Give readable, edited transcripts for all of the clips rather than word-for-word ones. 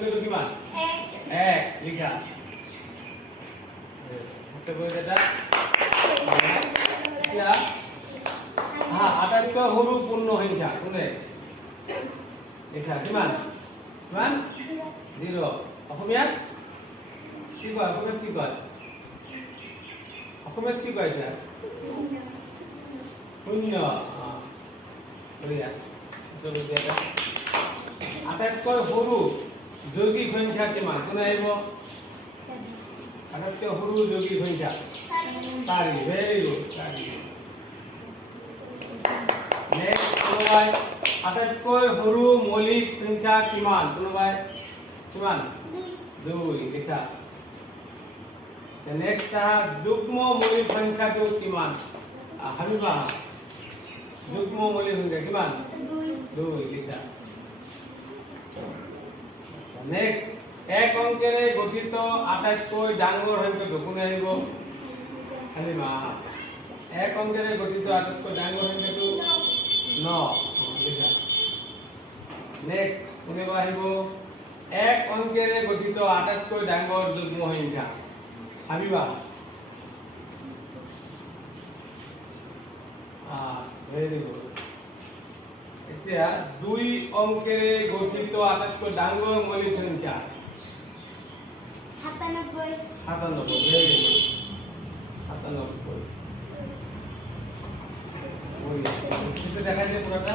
কিমান 1 লিখা আটাইতকৈ সৰু পূৰ্ণ সংখ্যা কোনে লিখা কিমান কিমান 0 অসমীয়াত কি কয় অসমীয়াত কি কয় অসমীয়াত কি কয় এটা শূন্য আটাইতকৈ সৰু যৌগিক সংখ্যা কিমান কোনে আহিব আটাইতকৈ সৰু যৌগিক সংখ্যা 4 ভেৰি গুড 4 নেক্সট কোনোবাই আটাইতকৈ সৰু মৌলিক সংখ্যা কিমান কোনোবাই কিমান 2 লিখা নেক্সট যুগ্ম মৌলিক সংখ্যাটো কিমান হামিবা যুগ্ম মৌলিক সংখ্যা কিমান 2 লিখা নেক্সট এক অঙ্কেৰে গঠিত আটাইতকৈ ডাঙৰ সংখ্যাটো কোনে আহিব হালিমা এক অঙ্কেৰে গঠিত আটাইতকৈ ডাঙৰ সংখ্যাটো 9 লিখা নেক্সট কোনে আহিব এক অঙ্কেৰে গঠিত আটাইতকৈ ডাঙৰ যুগ্ম সংখ্যা হাবিবা ভেৰি গুড এতিয়া দুই অঙ্কেৰে গঠিত আটাইতকৈ ডাঙৰ মৌলিক সংখ্যা 97 ভেৰি গুড 97 দেখা যায় পুৰোটা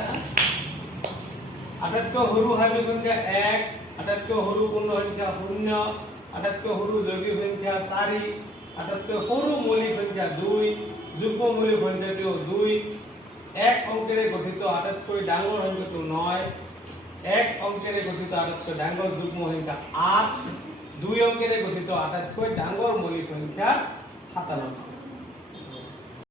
আটাইতকৈ সৰু হাবি সংখ্যা 1 আটাইতকৈ সৰু পূৰ্ণ সংখ্যা 0 আটাইতকৈ সৰু যৌগিক সংখ্যা 4 আটাইতকৈ সৰু মৌলিক সংখ্যা 2 যুগ্ম মৌলিক সংখ্যাটো 2 এক অঙ্কেৰে গঠিত আটাইতকৈ ডাঙৰ সংখ্যাটো 9 এক অঙ্কেৰে গঠিত আটাইতকৈ ডাঙৰ যুগ্ম সংখ্যা 8 দুই অঙ্কেৰে গঠিত আটাইতকৈ ডাঙৰ মৌলিক সংখ্যা 97